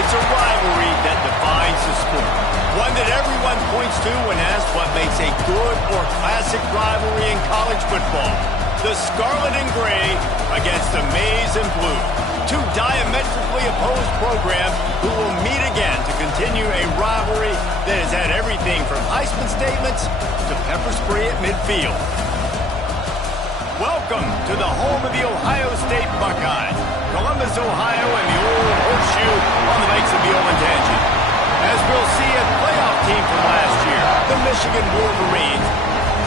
It's a rivalry that defines the sport. One that everyone points to when asked what makes a good or classic rivalry in college football. The Scarlet and Gray against the Maize and Blue. Two diametrically opposed programs who will meet again to continue a rivalry that has had everything from Heisman statements to pepper spray at midfield. Welcome to the home of the Ohio State Buckeyes, Columbus, Ohio, and the old OSU on the banks of the Tangent. As we'll see, a playoff team from last year, the Michigan Wolverines,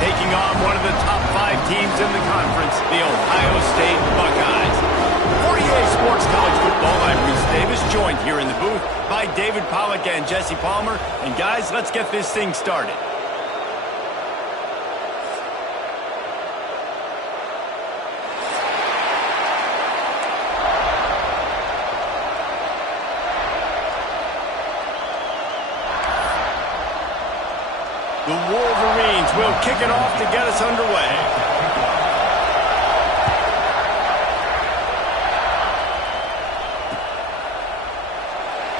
taking on one of the top 5 teams in the conference, the Ohio State Buckeyes. For EA Sports College Football, I'm Reese Davis, joined here in the booth by David Pollack and Jesse Palmer. And guys, let's get this thing started. The Wolverines will kick it off to get us underway.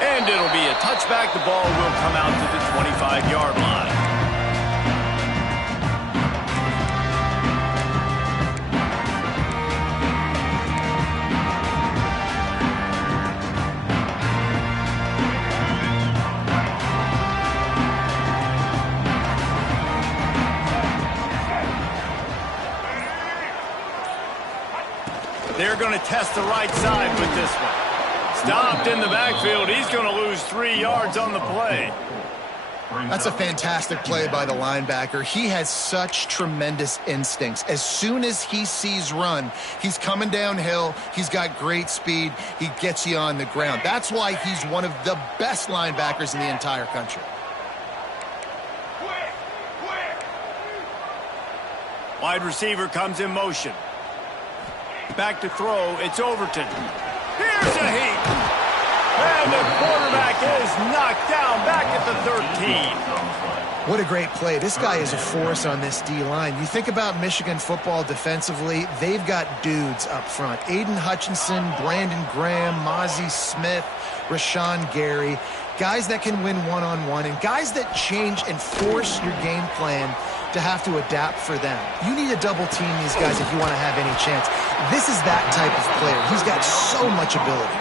And it'll be a touchback. The ball will come out to the 25-yard line. They're going to test the right side with this one. Stopped in the backfield. He's going to lose 3 yards on the play. That's a fantastic play by the linebacker. He has such tremendous instincts. As soon as he sees run, he's coming downhill. He's got great speed. He gets you on the ground. That's why he's one of the best linebackers in the entire country. Wide receiver comes in motion. Back to throw, it's Overton. Here's a heat. And the quarterback is knocked down back at the 13. What a great play. This guy is a force on this D-line. You think about Michigan football defensively, they've got dudes up front. Aiden Hutchinson, Brandon Graham, Mozzie Smith, Rashawn Gary. Guys that can win one-on-one and guys that change and force your game plan to have to adapt for them. You need to double team these guys if you want to have any chance. This is that type of player. He's got so much ability.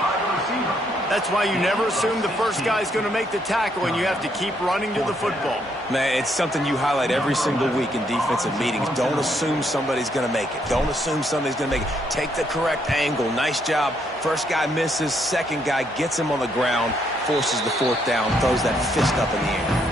That's why you never assume the first guy's going to make the tackle and you have to keep running to the football. Man, it's something you highlight every single week in defensive meetings. Don't assume somebody's going to make it. Don't assume somebody's going to make it. Take the correct angle. Nice job. First guy misses. Second guy gets him on the ground, forces the fourth down, throws that fist up in the air.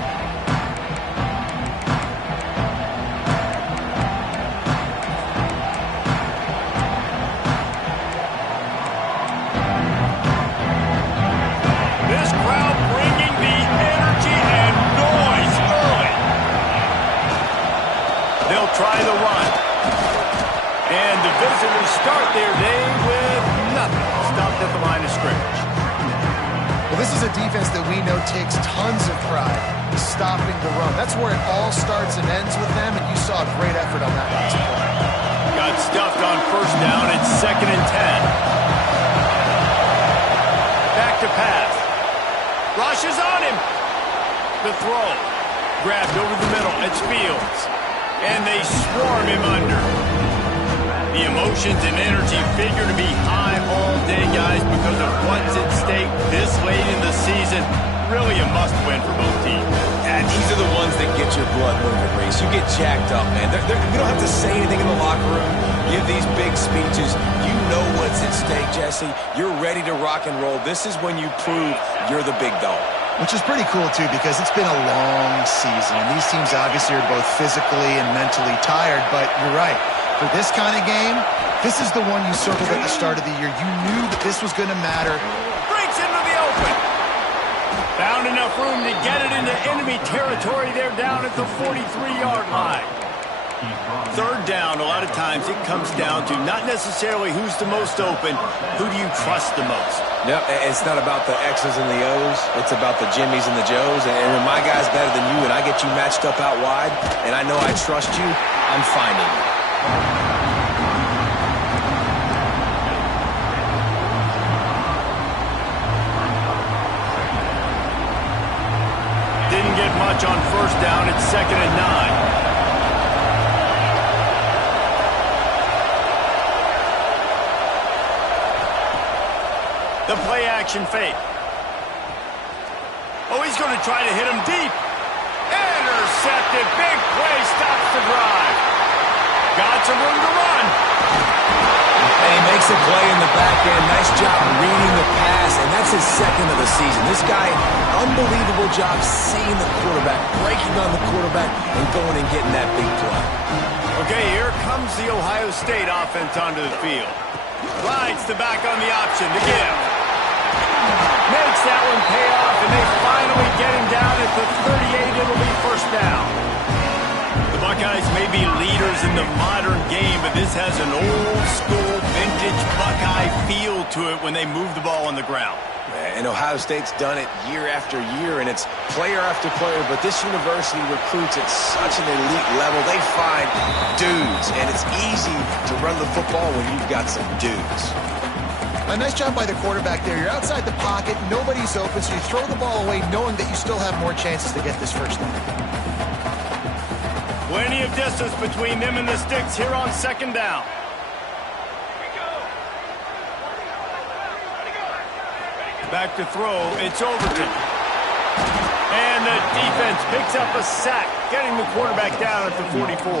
Try the run. And the visitors start their day with nothing. Stopped at the line of scrimmage. Well, this is a defense that we know takes tons of pride stopping the run. That's where it all starts and ends with them, and you saw a great effort on that last play. Got stuffed on first down. It's 2nd and 10. Back to pass. Rushes on him. The throw. Grabbed over the middle. It's Fields. And they swarm him under. The emotions and energy figure to be high all day, guys, because of what's at stake this late in the season. Really a must-win for both teams. And these are the ones that get your blood moving, Reese. You get jacked up, man. You don't have to say anything in the locker room. Give these big speeches. You know what's at stake, Jesse. You're ready to rock and roll. This is when you prove you're the big dog. Which is pretty cool, too, because it's been a long season. And these teams obviously are both physically and mentally tired, but you're right. For this kind of game, this is the one you circled at the start of the year. You knew that this was going to matter. Breaks into the open. Found enough room to get it into enemy territory there down at the 43-yard line. Third down, a lot of times it comes down to not necessarily who's the most open, who do you trust the most? Yep, it's not about the X's and the O's. It's about the Jimmies and the Joes. And when my guy's better than you and I get you matched up out wide, and I know I trust you, I'm finding you. Didn't get much on first down. It's 2nd and 9. The play-action fake. Oh, he's going to try to hit him deep. Intercepted. Big play. Stops the drive. Got some room to run. And he makes a play in the back end. Nice job reading the pass, and that's his 2nd of the season. This guy, unbelievable job seeing the quarterback, breaking on the quarterback, and going and getting that big play. Okay, here comes the Ohio State offense onto the field. Rides the back on the option to give. Makes that one pay off, and they finally get him down at the 38. It'll be first down. The Buckeyes may be leaders in the modern game, but this has an old-school, vintage Buckeye feel to it when they move the ball on the ground. And Ohio State's done it year after year, and it's player after player, but this university recruits at such an elite level. They find dudes, and it's easy to run the football when you've got some dudes. A nice job by the quarterback there. You're outside the pocket, nobody's open, so you throw the ball away knowing that you still have more chances to get this first down. Plenty of distance between them and the sticks here on 2nd down. Back to throw, it's Overton. And the defense picks up a sack, getting the quarterback down at the 44.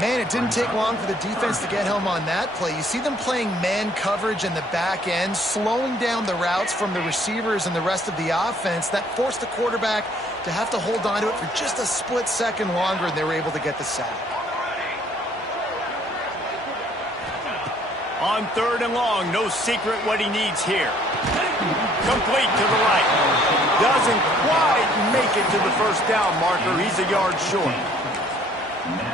Man, it didn't take long for the defense to get home on that play. You see them playing man coverage in the back end, slowing down the routes from the receivers and the rest of the offense. That forced the quarterback to have to hold on to it for just a split second longer, and they were able to get the sack. On 3rd and long, no secret what he needs here. Complete to the right. Doesn't quite make it to the first down marker. He's a yard short.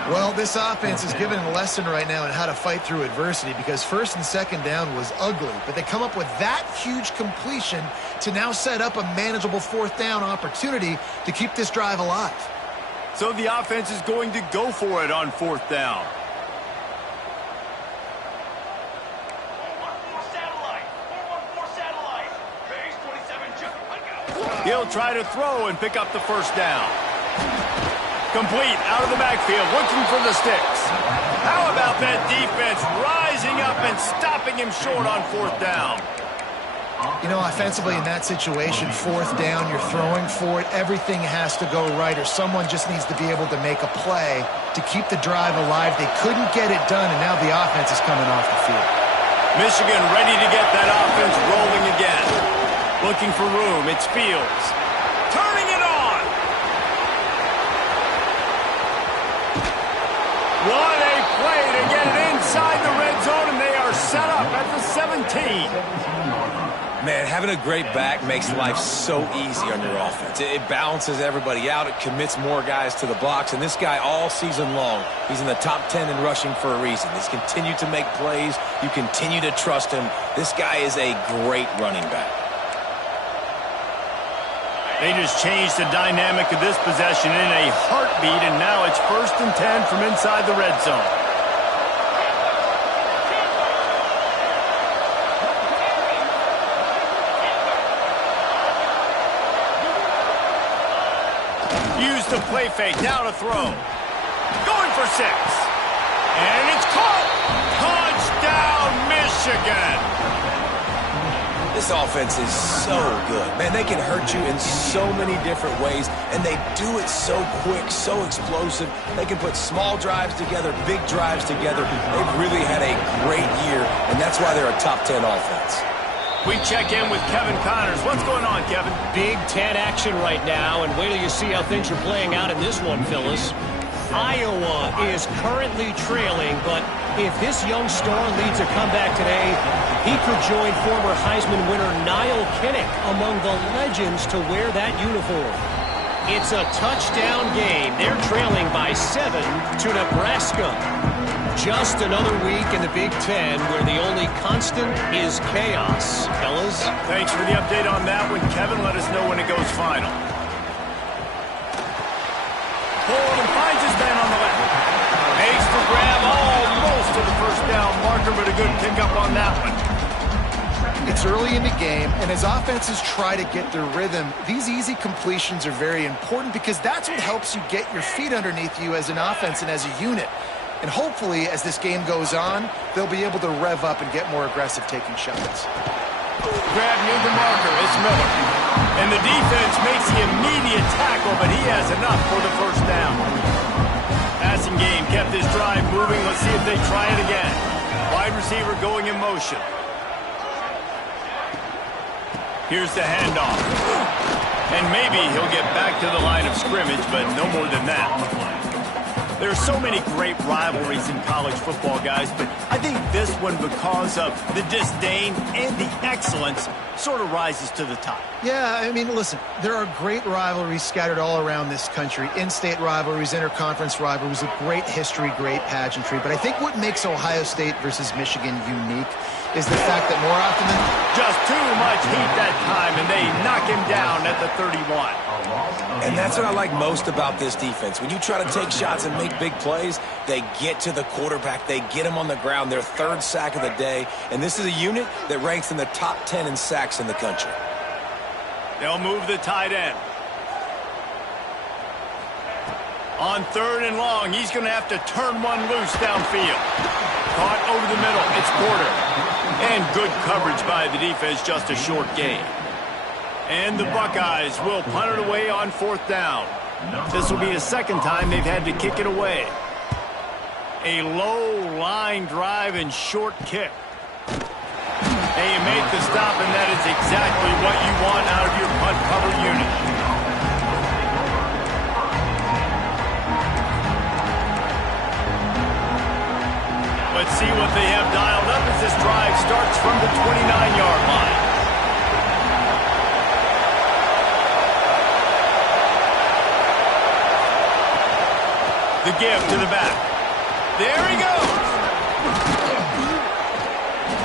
Well, this offense is given a lesson right now on how to fight through adversity, because 1st and 2nd down was ugly, but they come up with that huge completion to now set up a manageable 4th down opportunity to keep this drive alive. So the offense is going to go for it on 4th down. He'll try to throw and pick up the first down. Complete out of the backfield, looking for the sticks. How about that defense rising up and stopping him short on 4th down? You know, offensively in that situation, 4th down, you're throwing for it. Everything has to go right, or someone just needs to be able to make a play to keep the drive alive. They couldn't get it done, and now the offense is coming off the field. Michigan ready to get that offense rolling again. Looking for room, it's Fields. Turning it on! What a play to get it inside the red zone, and they are set up at the 17. Man, having a great back makes life so easy on your offense. It balances everybody out. It commits more guys to the box. And this guy all season long, he's in the top 10 in rushing for a reason. He's continued to make plays. You continue to trust him. This guy is a great running back. They just changed the dynamic of this possession in a heartbeat, and now it's 1st and 10 from inside the red zone. Use the play fake, now to throw. Going for 6. And it's caught! Touchdown, Michigan! This offense is so good. Man, they can hurt you in so many different ways, and they do it so quick, so explosive. They can put small drives together, big drives together. They've really had a great year, and that's why they're a top 10 offense. We check in with Kevin Connors. What's going on, Kevin? Big Ten action right now, and wait till you see how things are playing out in this one, Phyllis. Iowa is currently trailing, but if this young star leads a comeback today, he could join former Heisman winner Niall Kinnick among the legends to wear that uniform. It's a touchdown game. They're trailing by 7 to Nebraska. Just another week in the Big Ten where the only constant is chaos. Fellas? Thanks for the update on that one, Kevin. Let us know when it goes final. Forward and finds his man on the left. Makes the grab almost to the first down marker, but a good pickup on that one. It's early in the game, and as offenses try to get their rhythm, these easy completions are very important because that's what helps you get your feet underneath you as an offense and as a unit. And hopefully, as this game goes on, they'll be able to rev up and get more aggressive taking shots. Grab near the marker. It's Miller. And the defense makes the immediate tackle, but he has enough for the first down. Passing game kept this drive moving. Let's see if they try it again. Wide receiver going in motion. Here's the handoff. And maybe he'll get back to the line of scrimmage, but no more than that. There are so many great rivalries in college football, guys, but I think this one, because of the disdain and the excellence, sort of rises to the top. Yeah, I mean, listen, there are great rivalries scattered all around this country. In-state rivalries, interconference rivalries, a great history, great pageantry. But I think what makes Ohio State versus Michigan unique is the fact that more often than just too much heat that time, and they knock him down at the 31. And that's what I like most about this defense. When you try to take shots and make big plays, they get to the quarterback. They get him on the ground. Their third sack of the day. And this is a unit that ranks in the top 10 in sacks in the country. They'll move the tight end. On 3rd and long, he's going to have to turn one loose downfield. Caught over the middle. It's Porter. And good coverage by the defense, just a short gain. And the Buckeyes will punt it away on 4th down. This will be the second time they've had to kick it away. A low line drive and short kick. And you make the stop, and that is exactly what you want out of your punt cover unit. Let's see what they have dialed up as this drive starts from the 29-yard line. The give to the back. There he goes.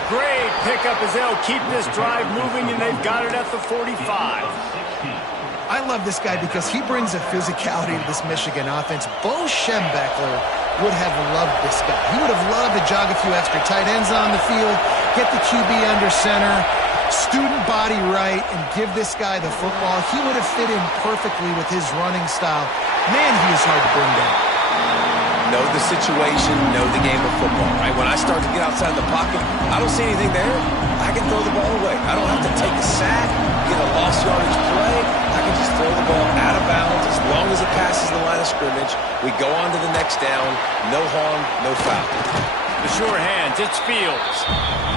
Great pickup as they'll keep this drive moving, and they've got it at the 45. I love this guy because he brings a physicality to this Michigan offense. Bo Schembechler would have loved this guy. He would have loved to jog a few extra tight ends on the field, get the QB under center, student body right, and give this guy the football. He would have fit in perfectly with his running style. Man, he is hard to bring down. Know the situation, know the game of football, right? When I start to get outside the pocket, I don't see anything there. I can throw the ball away. I don't have to take a sack, get a lost yardage play. I can just throw the ball out of bounds as long as it passes the line of scrimmage. We go on to the next down. No harm, no foul. The sure hands, it's Fields.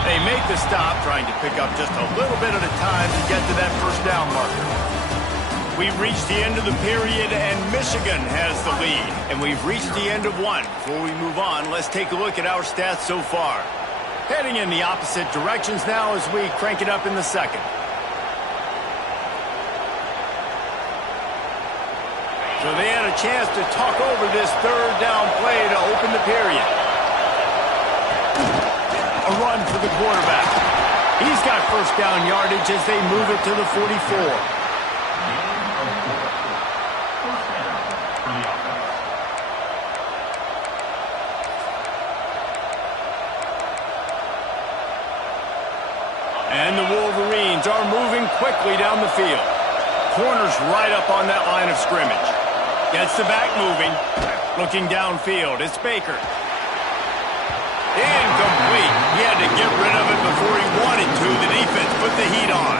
They make the stop, trying to pick up just a little bit at a time to get to that first down marker. We've reached the end of the period, and Michigan has the lead. And we've reached the end of one. Before we move on, let's take a look at our stats so far. Heading in the opposite directions now as we crank it up in the second. So they had a chance to talk over this 3rd down play to open the period. A run for the quarterback. He's got first down yardage as they move it to the 44. And the Wolverines are moving quickly down the field. Corners right up on that line of scrimmage. Gets the back moving. Looking downfield. It's Baker. Incomplete. He had to get rid of it before he wanted to. The defense put the heat on.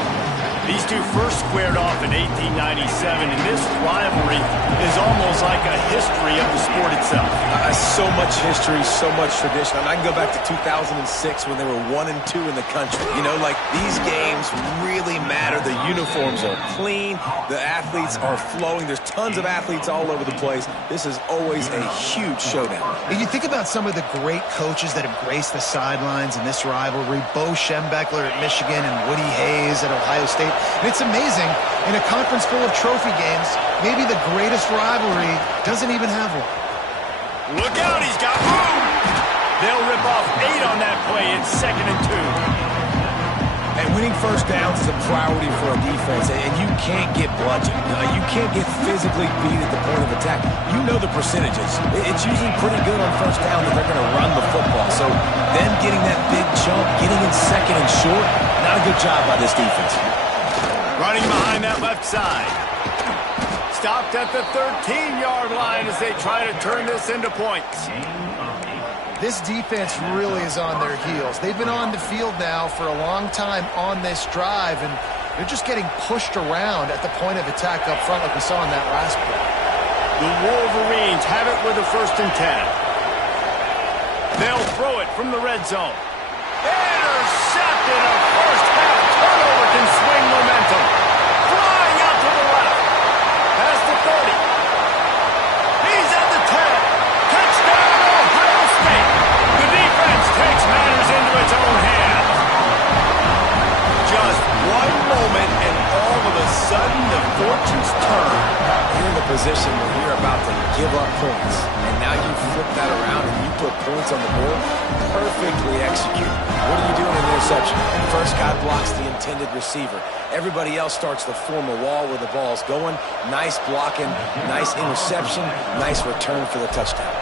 These two first squared off in 1897, and this rivalry is almost like a history of the sport itself. So much history, so much tradition. I can go back to 2006 when they were 1-2 in the country. You know, like, these games really matter. The uniforms are clean. The athletes are flowing. There's tons of athletes all over the place. This is always a huge showdown. And you think about some of the great coaches that have graced the sidelines in this rivalry. Bo Schembechler at Michigan and Woody Hayes at Ohio State. And it's amazing, in a conference full of trophy games, maybe the greatest rivalry doesn't even have one. Look out, he's got room! They'll rip off 8 on that play. It's 2nd and 2. And winning first downs is a priority for a defense, and you can't get bludgeoned. You can't get physically beat at the point of attack. You know the percentages. It's usually pretty good on first down that they're going to run the football. So them getting that big jump, getting in 2nd and short, not a good job by this defense. Running behind that left side. Stopped at the 13-yard line as they try to turn this into points. This defense really is on their heels. They've been on the field now for a long time on this drive, and they're just getting pushed around at the point of attack up front like we saw in that last play. The Wolverines have it with a 1st and 10. They'll throw it from the red zone. Intercepted. A first-half turnover can swing momentum. Flying out to the left. Past the 30. He's at the 10. Touchdown, Ohio State. The defense takes matters into its own hands. Just one moment, and all of a sudden, the fortunes turn. You're in the position where you're about to give up points, and now you flip that around and you put points on the board. Perfectly executed. What are you doing in the interception? First guy blocks the intended receiver. Everybody else starts to form a wall where the ball's going. Nice blocking, nice interception, nice return for the touchdown.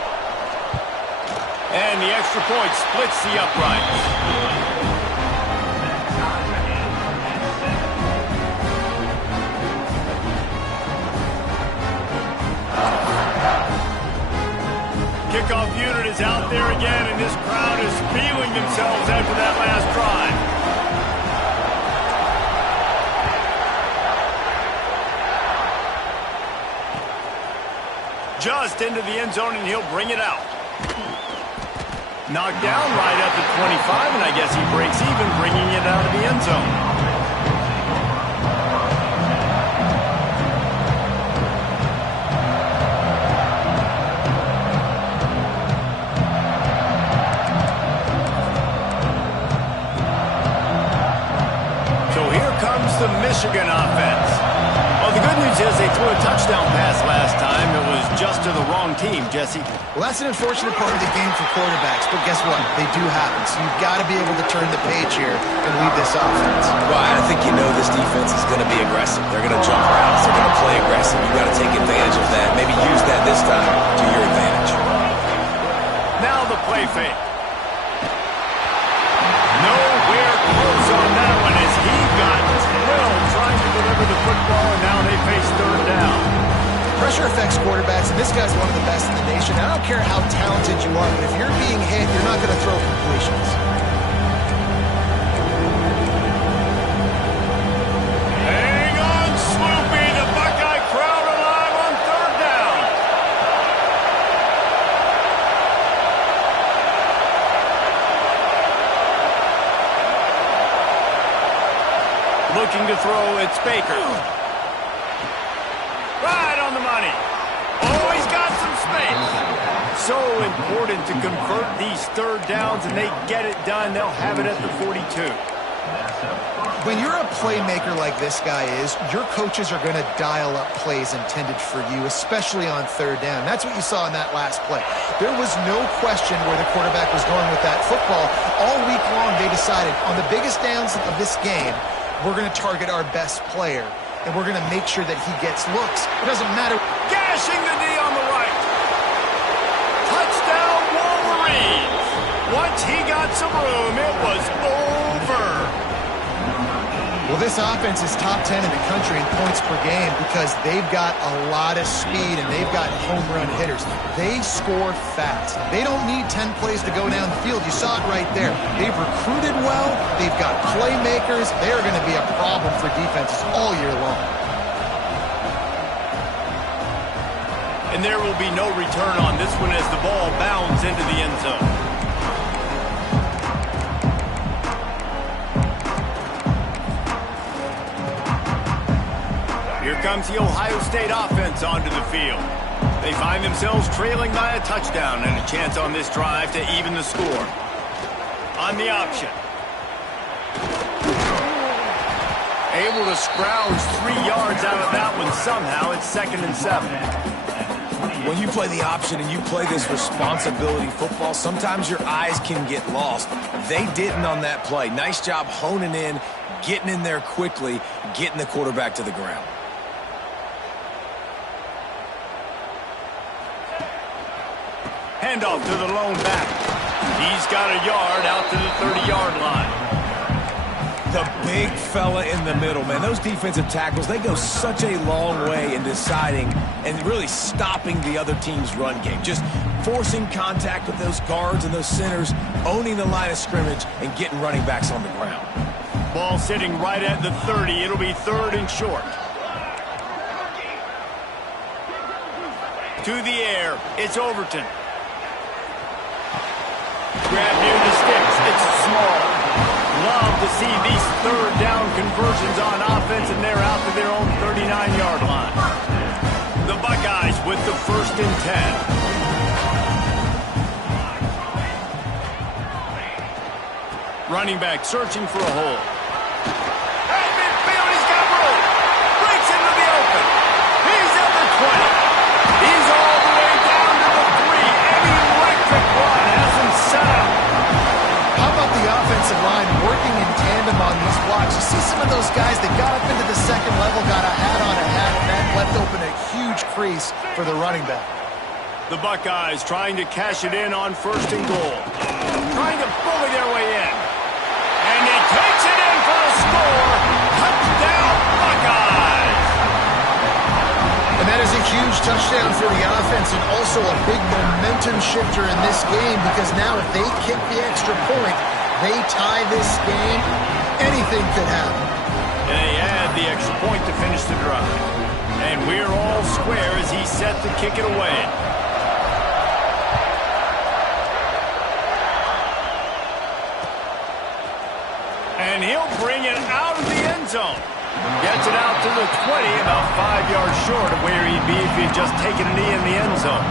And the extra point splits the uprights. Kickoff unit is out there again, and this crowd is feeling themselves after that last drive. Just into the end zone, and he'll bring it out. Knocked down right at the 25, and I guess he breaks even, bringing it out of the end zone. The Michigan offense. Well, the good news is they threw a touchdown pass last time. It was just to the wrong team, Jesse. Well, that's an unfortunate part of the game for quarterbacks, but guess what? They do happen, so you've got to be able to turn the page here and lead this offense. Well, I think you know this defense is going to be aggressive. They're going to jump routes. They're going to play aggressive. You've got to take advantage of that. Maybe use that this time to your advantage. Now the play fake. Nowhere close on that one as he got drilled trying to deliver the football, and now they face 3rd down. Pressure affects quarterbacks, and this guy's one of the best in the nation. I don't care how talented you are, but if you're being hit, you're not going to throw completions. Hang on, Sloopy. The Buckeye crowd alive on 3rd down. Looking to throw, it's Baker. Right on the money. Oh, he's got some space. So important to convert these 3rd downs, and they get it done. They'll have it at the 42. When you're a playmaker like this guy is, your coaches are going to dial up plays intended for you, especially on 3rd down. That's what you saw in that last play. There was no question where the quarterback was going with that football. All week long, they decided on the biggest downs of this game, we're going to target our best player, and we're going to make sure that he gets looks. It doesn't matter. Gashing the D on the right. Touchdown, Wolverines. Once he got some room, it was over. Well, this offense is top 10 in the country in points per game because they've got a lot of speed and they've got home run hitters. They score fast. They don't need 10 plays to go down the field. You saw it right there. They've recruited well. They've got playmakers. They're going to be a problem for defenses all year long. And there will be no return on this one as the ball bounds into the end zone. Here comes the Ohio State offense onto the field. They find themselves trailing by a touchdown and a chance on this drive to even the score. On the option. Able to scrounge 3 yards out of that one somehow. It's 2nd and 7. When you play the option and you play this responsibility football, sometimes your eyes can get lost. They didn't on that play. Nice job honing in, getting in there quickly, getting the quarterback to the ground. Handoff to the lone back. He's got a yard out to the 30-yard line. The big fella in the middle, man. Those defensive tackles, they go such a long way in deciding and really stopping the other team's run game. Just forcing contact with those guards and those centers, owning the line of scrimmage, and getting running backs on the ground. Ball sitting right at the 30. It'll be 3rd and short. To the air. It's Overton. Grab near the sticks. It's small. Love to see these 3rd down conversions on offense, and they're out to their own 39-yard line. The Buckeyes with the 1st and 10. Running back searching for a hole. Hey, midfield, he's got room. Breaks into the open. He's at the 20. He's all the way down to the 3. An electric run has him set up. How about the offensive line working in tandem on these blocks? You see some of those guys that got up into the 2nd level, got a hat on a hat, and that left open a huge crease for the running back. The Buckeyes trying to cash it in on 1st and goal. Trying to bully their way in. And he takes it in for a score. Touchdown, Buckeyes! And that is a huge touchdown for the offense and also a big momentum shifter in this game because now if they kick the extra point, they tie this game, anything could happen. And they add the extra point to finish the drive. And we're all square as he's set to kick it away. And he'll bring it out of the end zone. Gets it out to the 20, about 5 yards short of where he'd be if he'd just taken a knee in the end zone.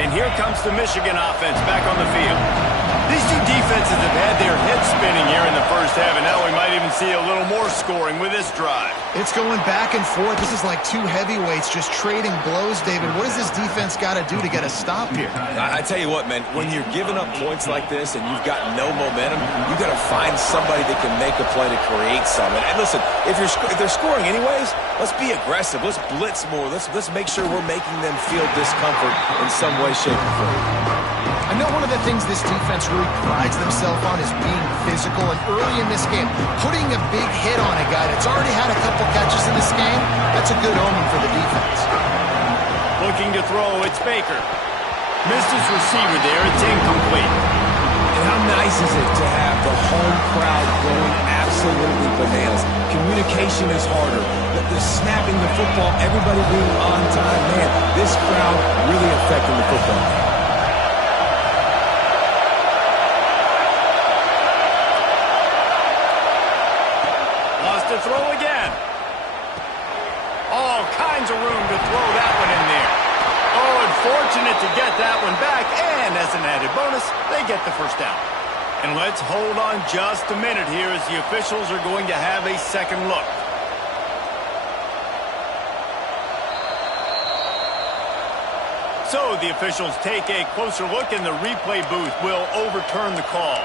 And here comes the Michigan offense back on the field. These two defenses have had their heads spinning here in the first half, and now we might even see a little more scoring with this drive. It's going back and forth. This is like two heavyweights just trading blows, David. What does this defense got to do to get a stop here? I tell you what, man, when you're giving up points like this and you've got no momentum, you got to find somebody that can make a play to create something. And listen, if they're scoring anyways, let's be aggressive. Let's blitz more. Let's make sure we're making them feel discomfort in some way, shape, or form. I know one of the things this defense really prides themselves on is being physical, and early in this game, putting a big hit on a guy that's already had a couple catches in this game, that's a good omen for the defense. Looking to throw, it's Baker. Missed his receiver there, it's incomplete. And how nice is it to have the home crowd going absolutely bananas? Communication is harder. The snapping the football, everybody being on time, man, this crowd really affecting the football game. To throw again. All kinds of room to throw that one in there. Oh, and fortunate to get that one back, and as an added bonus, they get the first down. And let's hold on just a minute here as the officials are going to have a second look. So the officials take a closer look, and the replay booth will overturn the call.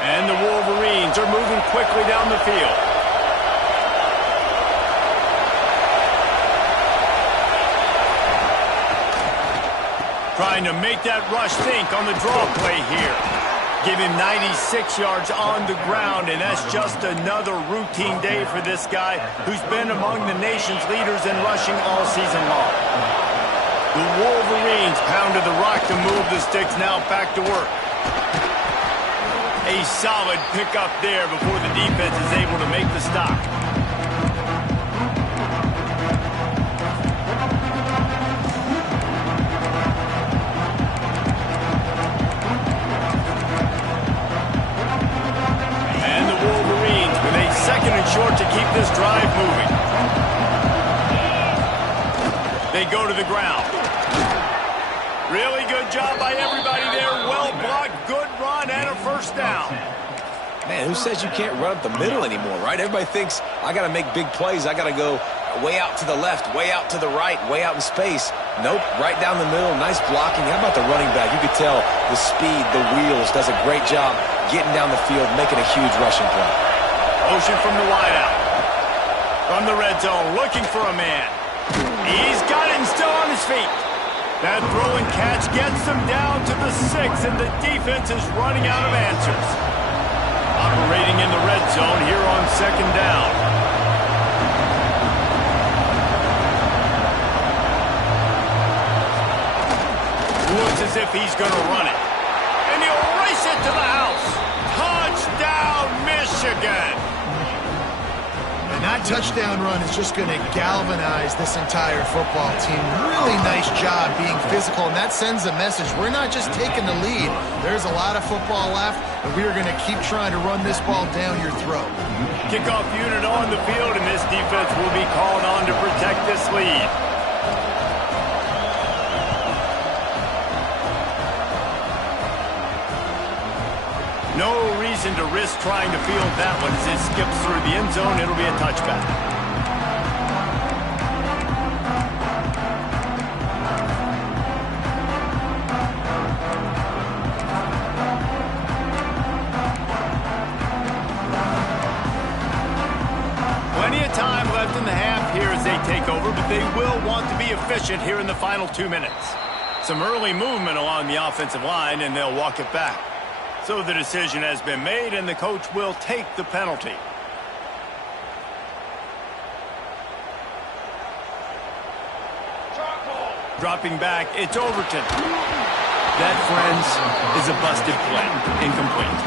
And the Wolverines are moving quickly down the field. Trying to make that rush think on the draw play here. Give him 96 yards on the ground, and that's just another routine day for this guy who's been among the nation's leaders in rushing all season long. The Wolverines pounded the rock to move the sticks, now back to work. A solid pickup there before the defense is able to make the stop. Second and short to keep this drive moving. They go to the ground. Really good job by everybody there. Well blocked, good run, and a first down. Man, who says you can't run up the middle anymore, right? Everybody thinks, I got to make big plays. I got to go way out to the left, way out to the right, way out in space. Nope, right down the middle. Nice blocking. How about the running back? You could tell the speed, the wheels, does a great job getting down the field, making a huge rushing play. Motion from the wideout. From the red zone, looking for a man. He's got it and still on his feet. That throw and catch gets them down to the 6, and the defense is running out of answers. Operating in the red zone here on second down. Looks as if he's going to run it. And he'll race it to the house. Touchdown, Michigan. And that touchdown run is just going to galvanize this entire football team. Really nice job being physical, and that sends a message. We're not just taking the lead. There's a lot of football left, and we are going to keep trying to run this ball down your throat. Kickoff unit on the field, and this defense will be called on to protect this lead. No reason to risk trying to field that one as it skips through the end zone. It'll be a touchback. Plenty of time left in the half here as they take over, but they will want to be efficient here in the final 2 minutes. Some early movement along the offensive line, and they'll walk it back. So the decision has been made, and the coach will take the penalty. Dropping back, it's Overton. That, friends, is a busted play. Incomplete.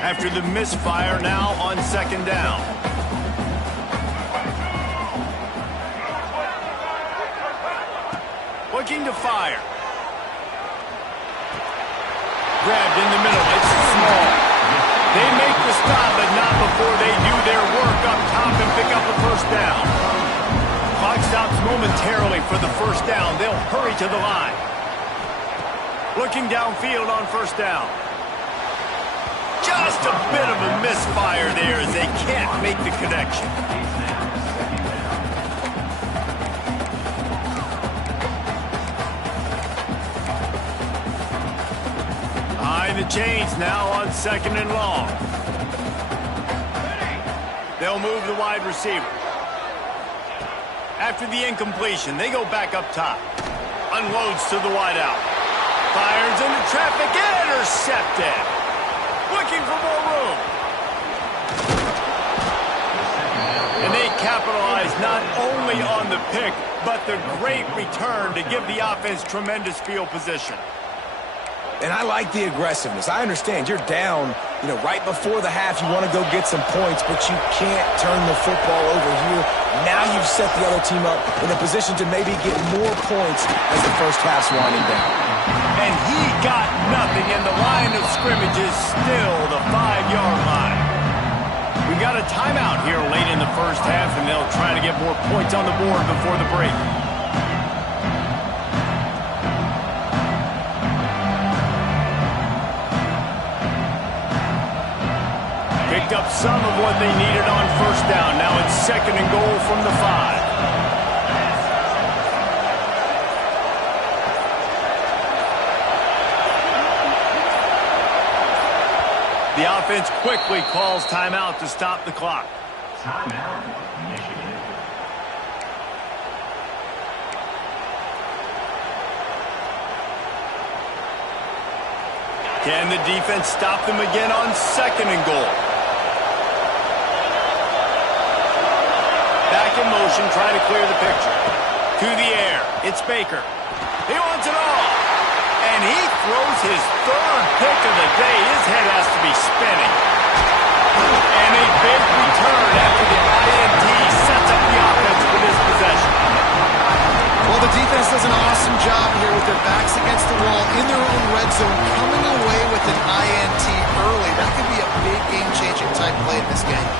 After the misfire, now on second down. Looking to fire. Grabbed in the middle. It's small. They make the stop, but not before they do their work up top and pick up the first down. Clock stops momentarily for the first down. They'll hurry to the line. Looking downfield on first down. Just a bit of a misfire there as they can't make the connection. The chains now on second and long. They'll move the wide receiver. After the incompletion, they go back up top. Unloads to the wideout. Fires into traffic. Intercepted. Looking for more room. And they capitalize not only on the pick, but the great return to give the offense tremendous field position. And I like the aggressiveness. I understand you're down, right before the half. You want to go get some points, but you can't turn the football over here. Now you've set the other team up in a position to maybe get more points as the first half's winding down. And he got nothing, and the line of scrimmage is still the 5-yard line. We got a timeout here late in the first half, and they'll try to get more points on the board before the break. Picked up some of what they needed on first down. Now it's second and goal from the 5. The offense quickly calls timeout to stop the clock. Timeout, Michigan. Can the defense stop them again on 2nd and goal? Back in motion, trying to clear the picture. To the air, it's Baker. He wants it all. And he throws his 3rd pick of the day. His head has to be spinning. And a big return after the INT sets up the offense with his possession. Well, the defense does an awesome job here with their backs against the wall in their own red zone, coming away with an INT early. That could be a big game-changing type play in this game.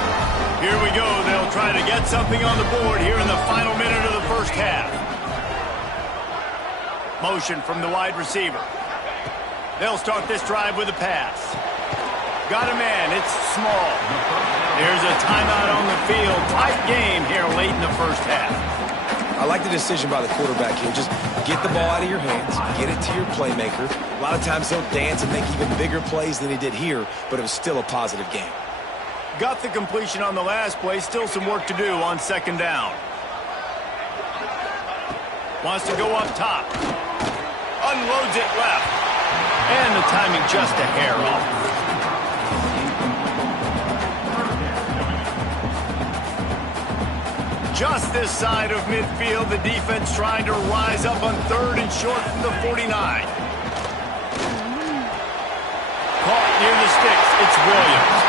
Here we go. They'll try to get something on the board here in the final minute of the first half. Motion from the wide receiver. They'll start this drive with a pass. Got a man. It's small. There's a timeout on the field. Tight game here late in the first half. I like the decision by the quarterback here. Just get the ball out of your hands, get it to your playmaker. A lot of times he'll dance and make even bigger plays than he did here, but it was still a positive game. Got the completion on the last play. Still some work to do on 2nd down. Wants to go up top. Unloads it left. And the timing just a hair off. Just this side of midfield, the defense trying to rise up on 3rd and short from the 49. Caught near the sticks, it's Williams.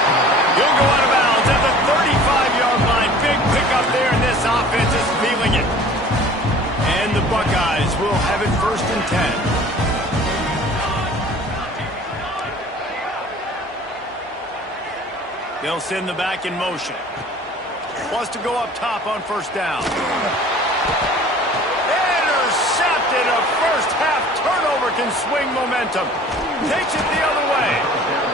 He'll go out of bounds at the 35-yard line. Big pickup there, and this offense is feeling it. And the Buckeyes will have it 1st and 10. They'll send the back in motion. Wants to go up top on 1st down. Intercepted. A first half turnover can swing momentum. Takes it the other way.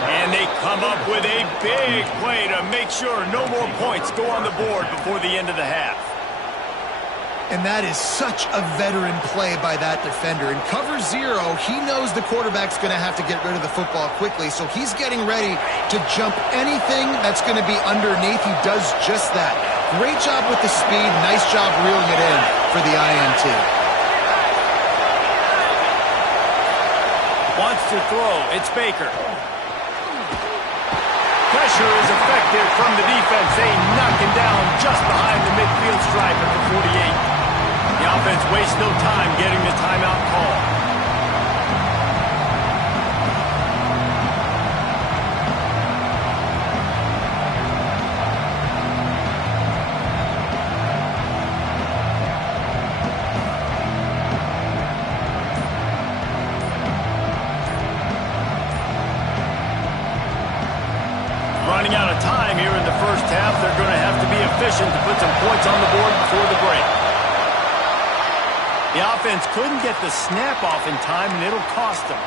And they come up with a big play to make sure no more points go on the board before the end of the half. And that is such a veteran play by that defender. In cover 0, he knows the quarterback's going to have to get rid of the football quickly, so he's getting ready to jump anything that's going to be underneath. He does just that. Great job with the speed. Nice job reeling it in for the INT. Wants to throw. It's Baker. Pressure is effective from the defense. They knock him down just behind the midfield stripe at the 48. The offense wastes no time getting the timeout call. Running out of time here in the first half. They're going to have to be efficient to put some points on the board before the break. The offense couldn't get the snap off in time, and it'll cost them.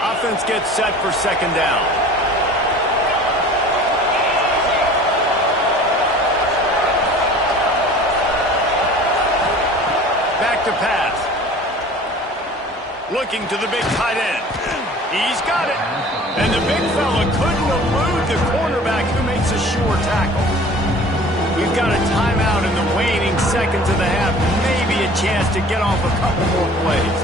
Offense gets set for 2nd down. Back to pass. Looking to the big tight end. He's got it. And the big fella couldn't elude the cornerback who makes a sure tackle. We've got a timeout in the waning seconds of the half. Maybe a chance to get off a couple more plays.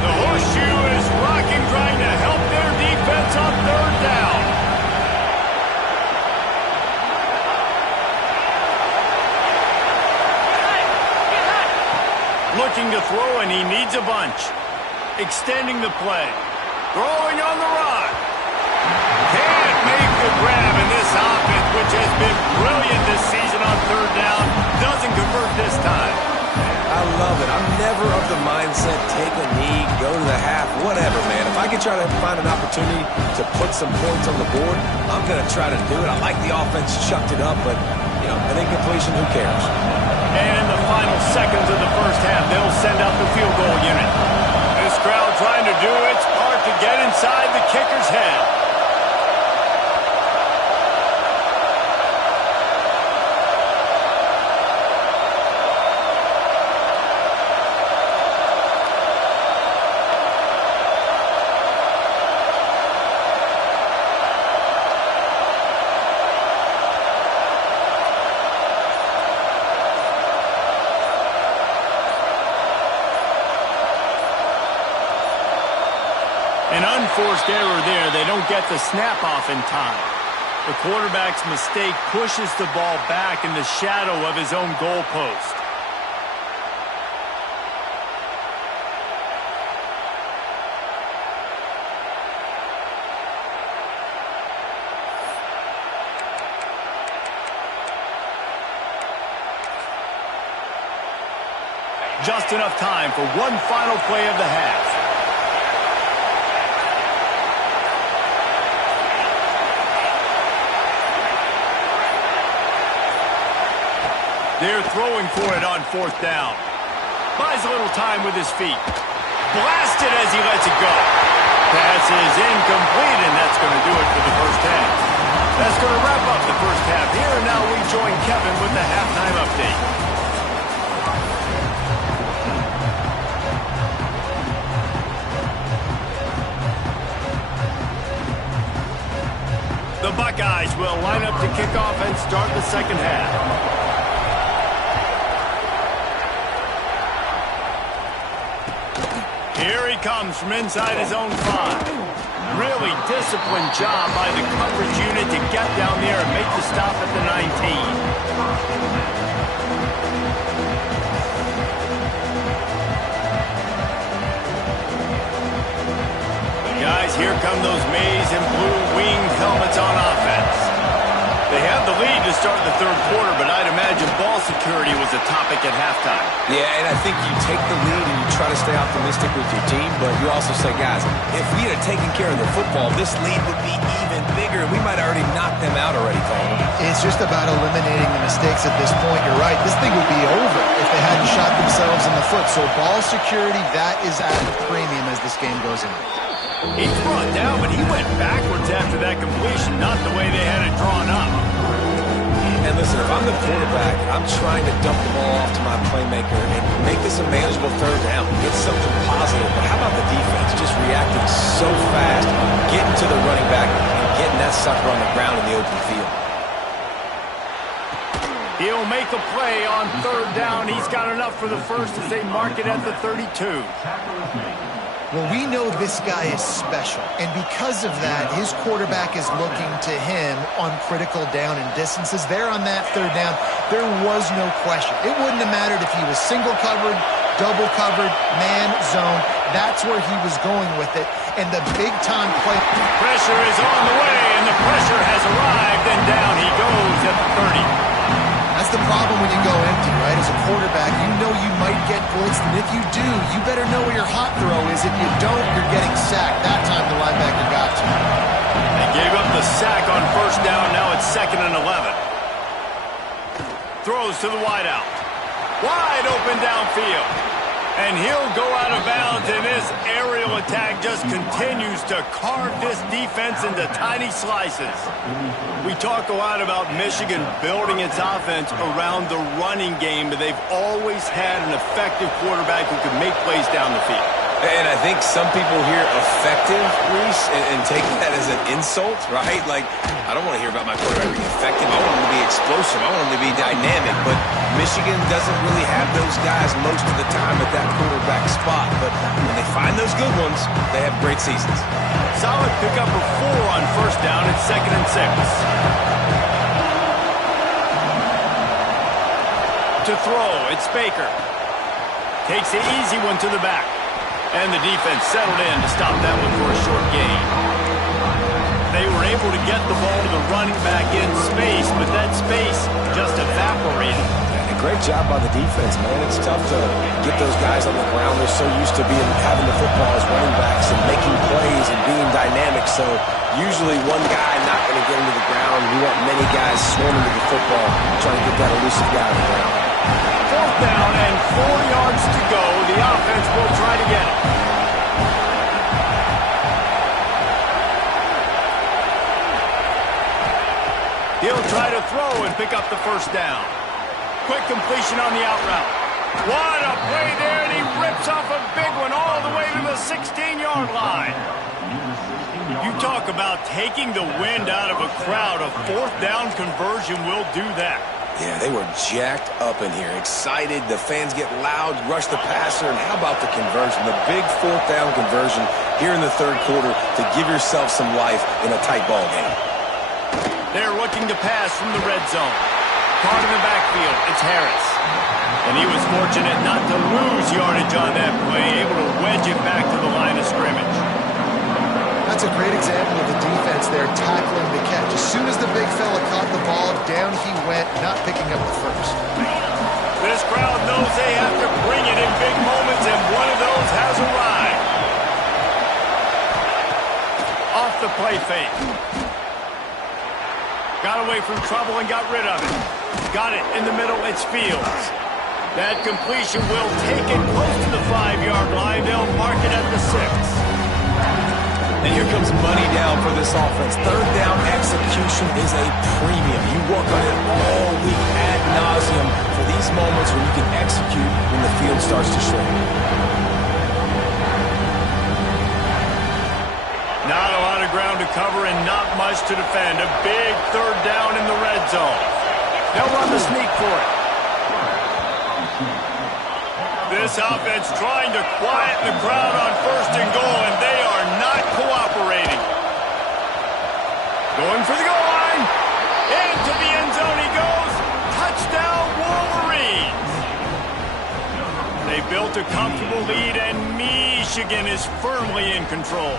The horseshoe is rocking, trying to help their defense on 3rd down. Looking to throw, and he needs a bunch. Extending the play. Throwing on the run. Can't make the grab, and this offense, which has been brilliant this season on 3rd down, doesn't convert this time. I love it. I'm never of the mindset, take a knee, go to the half, whatever, man. If I can try to find an opportunity to put some points on the board, I'm going to try to do it. I like the offense chucked it up, but, you know, an incompletion, who cares? And in the final seconds of the first half, they'll send out the field goal unit. This crowd trying to do its part to get inside the kicker's head. An unforced error there. They don't get the snap off in time. The quarterback's mistake pushes the ball back in the shadow of his own goalpost. Just enough time for one final play of the half. They're throwing for it on fourth down. Buys a little time with his feet. Blasted as he lets it go. Pass is incomplete, and that's going to do it for the first half. That's going to wrap up the first half here, and now we join Kevin with the halftime update. The Buckeyes will line up to kick off and start the second half. Here he comes from inside his own 5. Really disciplined job by the coverage unit to get down there and make the stop at the 19. Guys, here come those maize and blue winged helmets on offense. They have the lead to start the third quarter, but I'd imagine ball security was a topic at halftime. Yeah, and I think you take the lead and you try to stay optimistic with your team, but you also say, guys, if we had taken care of the football, this lead would be even bigger. We might have already knocked them out already, Tony. It's just about eliminating the mistakes at this point. You're right. This thing would be over if they hadn't shot themselves in the foot. So ball security, that is at a premium as this game goes on. He's brought down, but he went backwards after that completion, not the way they had it drawn up. And listen, if I'm the quarterback, I'm trying to dump the ball off to my playmaker and make this a manageable third down. Get something positive. But how about the defense just reacting so fast, getting to the running back, and getting that sucker on the ground in the open field? He'll make a play on third down. He's got enough for the first as they mark it at the 32. Well, we know this guy is special, and because of that, his quarterback is looking to him on critical down and distances. There on that third down, there was no question. It wouldn't have mattered if he was single covered, double covered, man, zone. That's where he was going with it, and the big-time play. Pressure is on the way, and the pressure has arrived, and down he goes at the 30. That's the problem when you go empty, right? As a quarterback, you know you might get blitzed, and if you do, you better know where your hot throw is. If you don't, you're getting sacked. That time the linebacker got you. They gave up the sack on first down. Now it's 2nd and 11. Throws to the wideout. Wide open downfield. And he'll go out of bounds, and this aerial attack just continues to carve this defense into tiny slices. We talk a lot about Michigan building its offense around the running game, but they've always had an effective quarterback who can make plays down the field. And I think some people hear effective, Reese, and take that as an insult, right? Like, I don't want to hear about my quarterback being effective. I want him to be explosive. I want him to be dynamic. But Michigan doesn't really have those guys most of the time at that quarterback spot. But when they find those good ones, they have great seasons. Solid pickup of 4 on first down. It's 2nd and 6. To throw, it's Baker. Takes the easy one to the back. And the defense settled in to stop that one for a short gain. They were able to get the ball to the running back in space, but that space just evaporated. And a great job by the defense, man. It's tough to get those guys on the ground. They're so used to having the football as running backs and making plays and being dynamic. So usually one guy not going to get into the ground. We want many guys swarming to the football, trying to get that elusive guy on the ground. 4th down and 4 yards to go. The offense will try to get it. He'll try to throw and pick up the first down. Quick completion on the out route. What a play there, and he rips off a big one all the way to the 16-yard line. You talk about taking the wind out of a crowd. A 4th down conversion will do that. Yeah, they were jacked up in here, excited. The fans get loud, rush the passer, and how about the conversion? The big fourth down conversion here in the third quarter to give yourself some life in a tight ball game. They're looking to pass from the red zone. Caught in the backfield, it's Harris. And he was fortunate not to lose yardage on that play, able to wedge it back to the line of scrimmage. That's a great example of the defense there tackling the catch. As soon as the big fella caught the ball, down he went, not picking up the first. This crowd knows they have to bring it in big moments, and one of those has arrived. Off the play fake. Got away from trouble and got rid of it. Got it in the middle, it's Fields. That completion will take it close to the 5-yard line. They'll mark it at the 6. And here comes money down for this offense. Third down execution is a premium. You work on it all week ad nauseum for these moments when you can execute when the field starts to shrink. Not a lot of ground to cover and not much to defend. A big third down in the red zone. They'll run the sneak for it. This offense trying to quiet the crowd on first and goal, and they are not cooperating. Going for the goal line. Into the end zone he goes. Touchdown, Wolverines. They built a comfortable lead, and Michigan is firmly in control.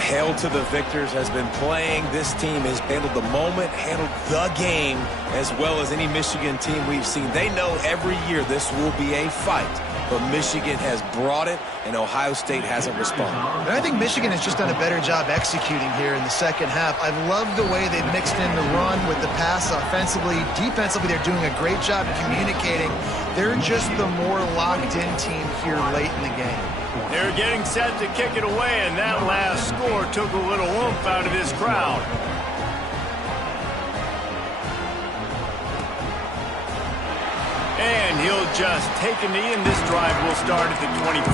Hail to the victors has been playing. This team has handled the moment, handled the game, as well as any Michigan team we've seen. They know every year this will be a fight, but Michigan has brought it, and Ohio State hasn't responded. And I think Michigan has just done a better job executing here in the second half. I've loved the way they've mixed in the run with the pass offensively. Defensively, they're doing a great job communicating. They're just the more locked-in team here late in the game. They're getting set to kick it away, and that last score took a little oomph out of this crowd. And he'll just take a knee, and this drive will start at the 25.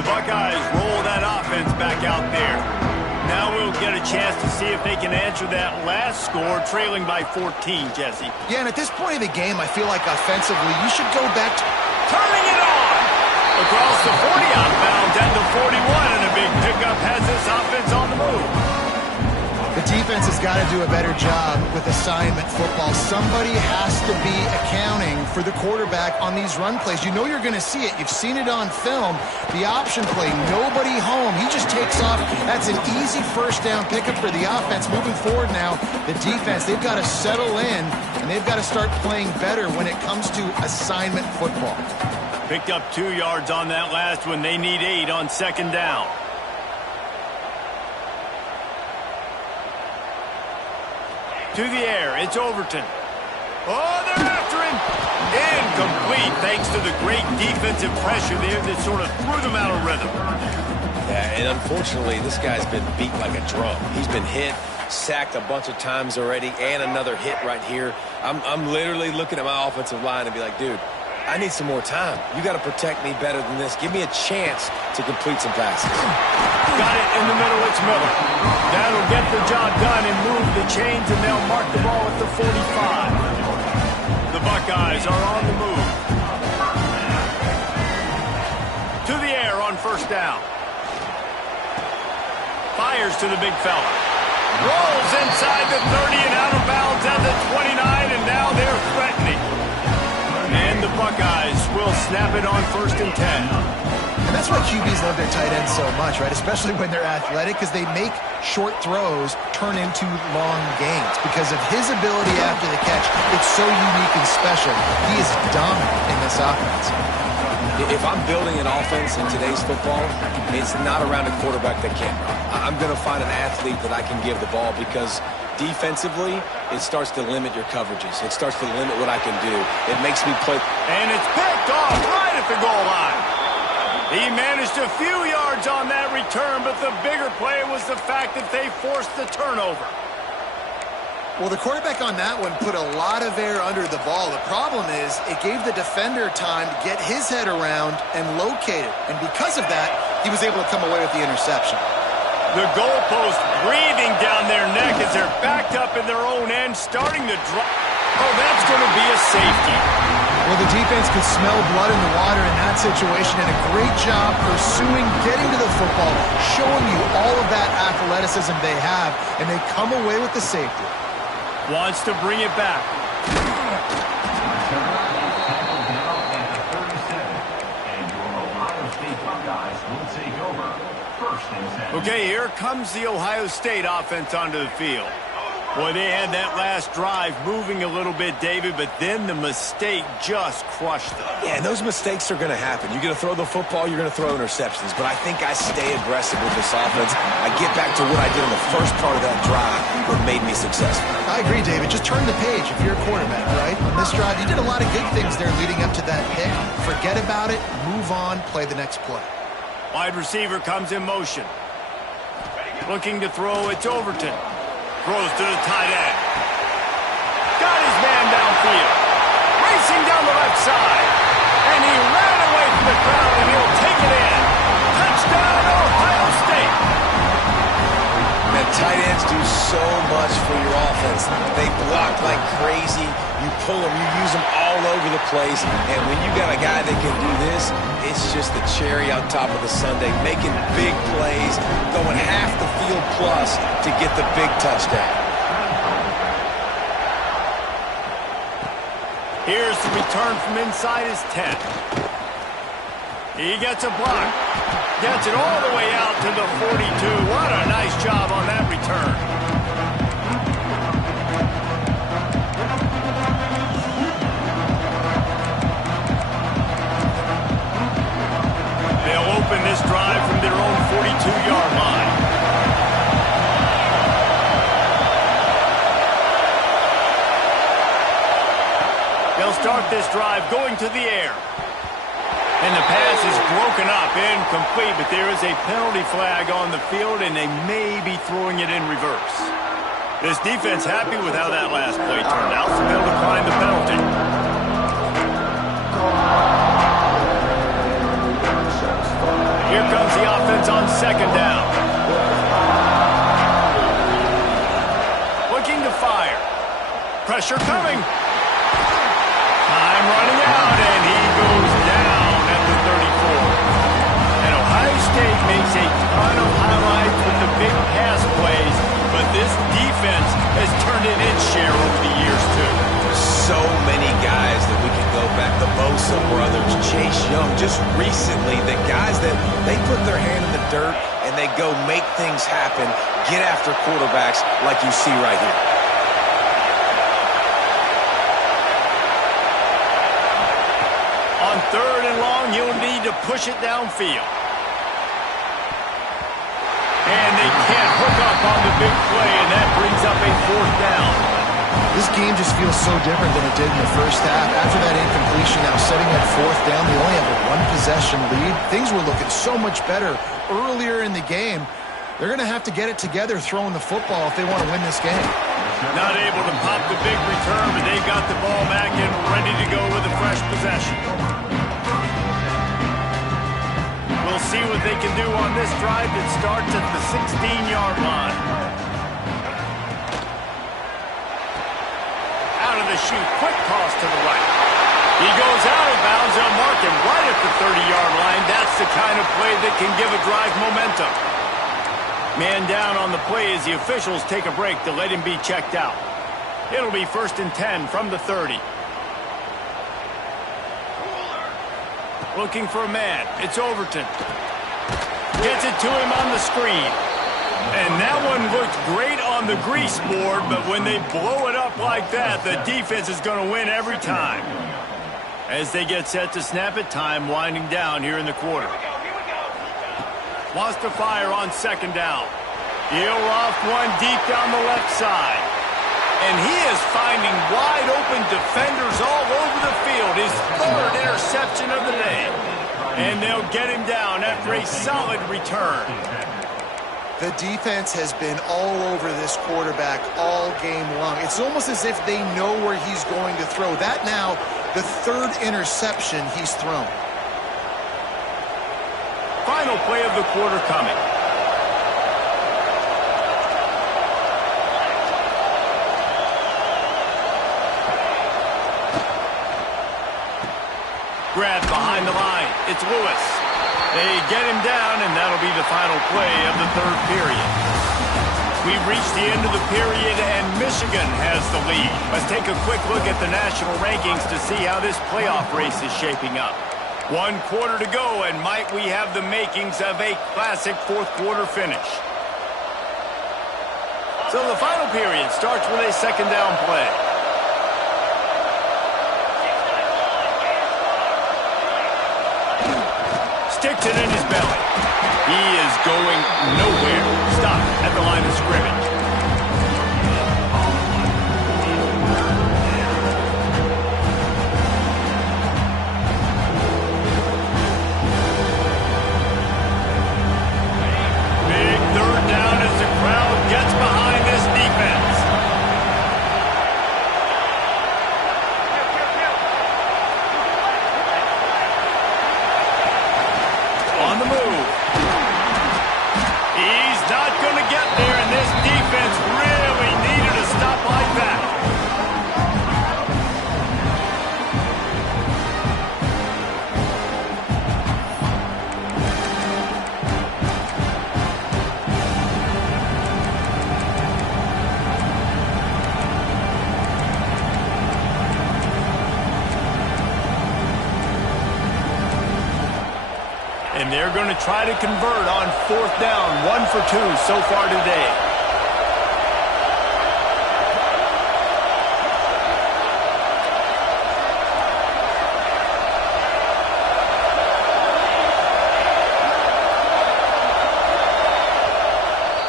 The Buckeyes roll that offense back out there. Now we'll get a chance to see if they can answer that last score, trailing by 14, Jesse. Yeah, and at this point of the game, I feel like offensively, you should go back to... Turning it on! Across the 40 out of bounds at the 41, and a big pickup has this offense on the move. The defense has got to do a better job with assignment football. Somebody has to be accounting for the quarterback on these run plays. You know you're going to see it. You've seen it on film. The option play, nobody home. He just takes off. That's an easy first down pickup for the offense. Moving forward now, the defense, they've got to settle in, and they've got to start playing better when it comes to assignment football. Picked up 2 yards on that last one. They need 8 on second down. To the air, it's Overton. Oh, they're after him. Incomplete, thanks to the great defensive pressure there that sort of threw them out of rhythm. Yeah, and unfortunately, this guy's been beat like a drum. He's been hit, sacked a bunch of times already, and another hit right here. I'm literally looking at my offensive line and be like, dude, I need some more time. You got to protect me better than this. Give me a chance to complete some passes. Got it in the middle, it's Miller. That'll get the job done and move the chains, and they'll mark the ball at the 45. The Buckeyes are on the move. To the air on first down. Fires to the big fella. Rolls inside the 30 and out of bounds at the 29, and now they're threatening. And the Buckeyes will snap it on first and 10. And that's why QBs love their tight ends so much, right? Especially when they're athletic, because they make short throws turn into long gains. Because of his ability after the catch, it's so unique and special. He is dominant in this offense. If I'm building an offense in today's football, it's not around a quarterback that can't run. I'm going to find an athlete that I can give the ball, because defensively, it starts to limit your coverages. It starts to limit what I can do. It makes me play. And it's picked off right at the goal line. He managed a few yards on that return, but the bigger play was the fact that they forced the turnover. Well, the quarterback on that one put a lot of air under the ball. The problem is it gave the defender time to get his head around and locate it. And because of that, he was able to come away with the interception. The goalpost breathing down their neck as they're backed up in their own end, starting to drop. Oh, that's going to be a safety. Well, the defense could smell blood in the water in that situation, and a great job pursuing, getting to the football, showing you all of that athleticism they have, and they come away with the safety. Wants to bring it back. Okay, here comes the Ohio State offense onto the field. Boy, they had that last drive moving a little bit, David, but then the mistake just crushed them. Yeah, and those mistakes are going to happen. You're going to throw the football, you're going to throw interceptions. But I think I stay aggressive with this offense. I get back to what I did in the first part of that drive that made me successful. I agree, David. Just turn the page if you're a quarterback, right? On this drive, you did a lot of good things there leading up to that pick. Forget about it, move on, play the next play. Wide receiver comes in motion. Looking to throw, it's Overton. Throws to the tight end. Got his man downfield. Racing down the left side. And he ran away from the crowd, and he'll take it in. Touchdown, Ohio State. Man, tight ends do so much for your offense. They block like crazy. You pull them, you use them all over the place. And when you got a guy that can do this, it's just the cherry on top of the sundae, making big plays, going half the field plus to get the big touchdown. Here's the return from inside his 10. He gets a block. Gets it all the way out to the 42. What a nice job on that return. They'll open this drive from their own 42-yard line. They'll start this drive going to the air. And the pass is broken up, incomplete, but there is a penalty flag on the field, and they may be throwing it in reverse. This defense happy with how that last play turned out, so they'll decline the penalty. Here comes the offense on second down. Looking to fire. Pressure coming. Time running out, and he goes down at the 34. And Ohio State makes a ton of highlights with the big pass plays, but this defense has turned in its share over the years, too. So many guys that we can go back. The Bosa brothers, Chase Young. Just recently, the guys that they put their hand in the dirt and they go make things happen, get after quarterbacks like you see right here. On third and long, you'll need to push it downfield. And they can't hook up on the big play, and that brings up a fourth down. This game just feels so different than it did in the first half. After that incompletion, now setting up fourth down, they only have a one-possession lead. Things were looking so much better earlier in the game. They're going to have to get it together throwing the football if they want to win this game. Not able to pop the big return, but they've got the ball back and ready to go with a fresh possession. We'll see what they can do on this drive that starts at the 16-yard line. Out of the chute, quick toss to the right. He goes out of bounds. They'll mark him right at the 30-yard line. That's the kind of play that can give a drive momentum. Man down on the play as the officials take a break to let him be checked out. It'll be 1st and 10 from the 30. Looking for a man. It's Overton. Gets it to him on the screen. And that one looked great on the grease board, but when they blow it up like that, the defense is going to win every time. As they get set to snap it, time winding down here in the quarter. Wants to fire on second down. He'll off one deep down the left side. And he is finding wide open defenders all over the field. His third interception of the day. And they'll get him down after a solid return. The defense has been all over this quarterback all game long. It's almost as if they know where he's going to throw. That now, the third interception he's thrown. Final play of the quarter coming. grab behind the line. It's Lewis. They get him down, and that'll be the final play of the third period. We've reached the end of the period, and Michigan has the lead. Let's take a quick look at the national rankings to see how this playoff race is shaping up. 1 quarter to go, and might we have the makings of a classic fourth-quarter finish. So the final period starts with a second down play. Sticks it in his belly. He is going nowhere. Stop at the line of scrimmage. Big third down as the crowd gets behind this defense. On the move. He's not going to get there, and this defense really needed a stop like that. And they're going to try to convert on fourth down. 1 for 2 so far today.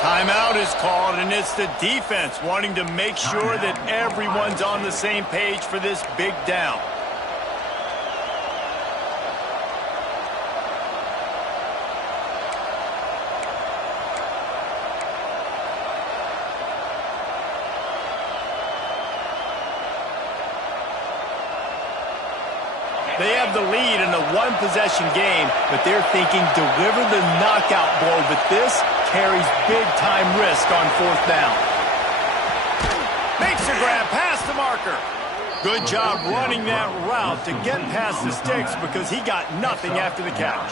Timeout is called, and it's the defense wanting to make sure that everyone's on the same page for this big down. They have the lead in a one-possession game, but they're thinking deliver the knockout blow, but this carries big-time risk on fourth down. Makes the grab past the marker. Good job running that route to get past the sticks because he got nothing after the catch.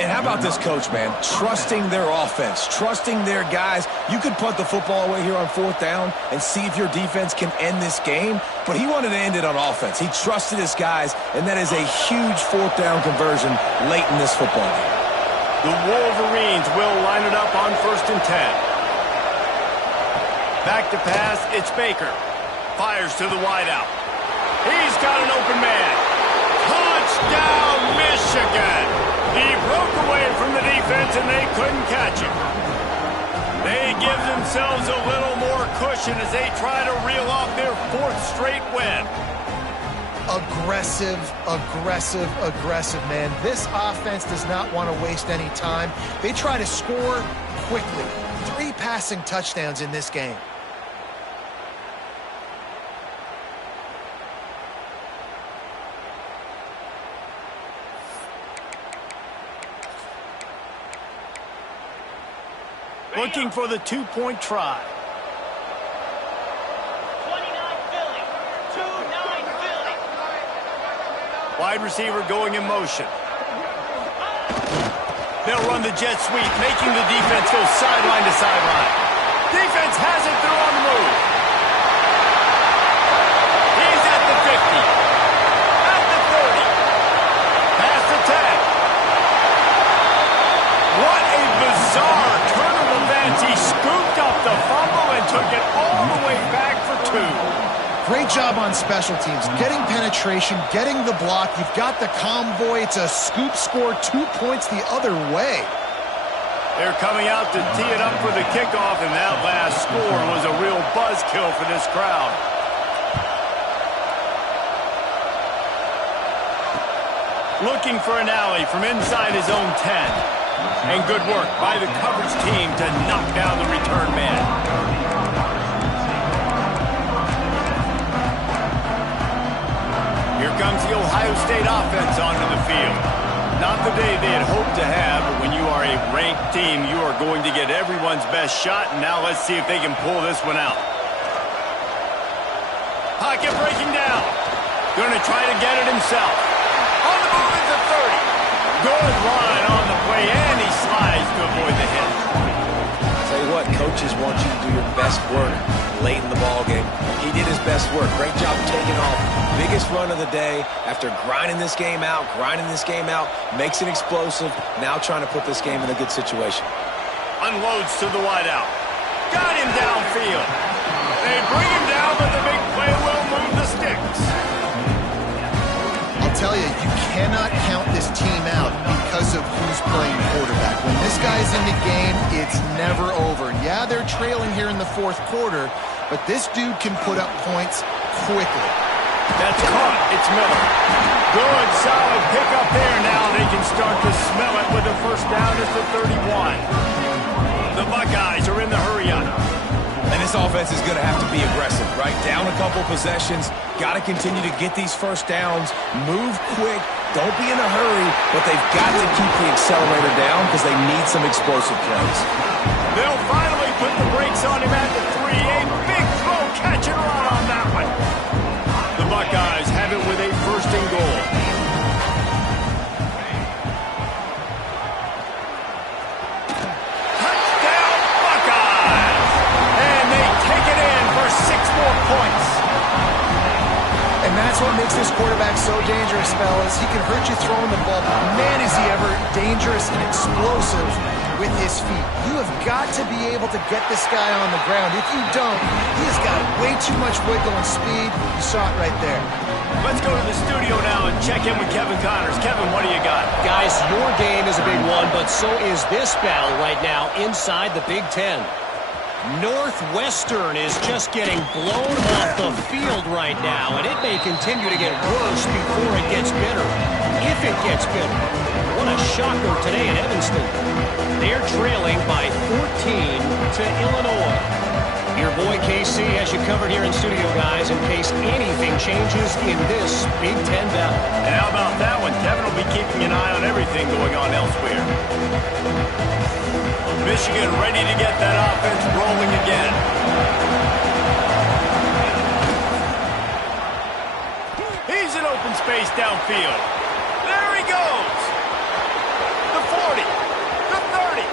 And how about this coach, man? Trusting their offense, trusting their guys. You could punt the football away here on fourth down and see if your defense can end this game, but he wanted to end it on offense. He trusted his guys, and that is a huge fourth down conversion late in this football game. The Wolverines will line it up on 1st and 10. Back to pass, it's Baker. Fires to the wideout. He's got an open man. Touchdown, Michigan! He broke away from the defense, and they couldn't catch him. They give themselves a little more cushion as they try to reel off their 4th straight win. Aggressive, aggressive, aggressive, man. This offense does not want to waste any time. They try to score quickly. 3 passing touchdowns in this game. Looking for the 2-point try. 29 Philly. 2-9 Philly. Wide receiver going in motion. They'll run the jet sweep, making the defense go sideline to sideline. Defense has it, they're on the move. He's at the 50. At the 30. Past the 10. What a bizarre turn of events. He scooped up the fumble and took it all the way back for 2. Great job on special teams. Getting penetration, getting the block. You've got the convoy. It's a scoop score, 2 points the other way. They're coming out to tee it up for the kickoff, and that last score was a real buzzkill for this crowd. Looking for an alley from inside his own 10. And good work by the coverage team to knock down the return man. Here comes the Ohio State offense onto the field. Not the day they had hoped to have, but when you are a ranked team, you are going to get everyone's best shot, and now let's see if they can pull this one out. Pocket breaking down. Going to try to get it himself. On the move at the 30. Good line on the play, and he slides to avoid the hit. Tell you what, coaches want you to do your best work late in the ball game. He did his best work. Great job taking off. Biggest run of the day after grinding this game out, makes it explosive. Now trying to put this game in a good situation. Unloads to the wideout. Got him downfield. They bring him down, but the big play will move the sticks. I'll tell you, you cannot count this team out because of who's playing quarterback. When this guy's in the game, it's never over. Yeah, they're trailing here in the fourth quarter, but this dude can put up points quickly. That's caught. It's Miller. Good, solid pickup there. Now they can start to smell it with the first down at the 31. The Buckeyes are in the hurry-up. And this offense is going to have to be aggressive, right? Down a couple possessions. Got to continue to get these first downs. Move quick. Don't be in a hurry. But they've got to keep the accelerator down because they need some explosive plays. They'll finally put the brakes on him at the 3. A big throw, catch and run on that one. The Buckeyes have it with a first and goal. Touchdown, Buckeyes! And they take it in for 6 more points. And that's what makes this quarterback so dangerous, fellas. He can hurt you throwing the ball. Man, is he ever dangerous and explosive with his feet. You have got to be able to get this guy on the ground. If you don't, he has got way too much wiggle and speed. You saw it right there. Let's go to the studio now and check in with Kevin Connors. Kevin, what do you got? Guys, your game is a big one, but so is this battle right now inside the Big Ten. Northwestern is just getting blown off the field right now, and it may continue to get worse before it gets better. If it gets better. What a shocker today in Evanston. They're trailing by 14 to Illinois. Your boy KC has you covered here in studio, guys, in case anything changes in this Big Ten battle. And how about that one? Kevin will be keeping an eye on everything going on elsewhere. Michigan ready to get that offense rolling again. He's in open space downfield. There he goes. The 40, the 30.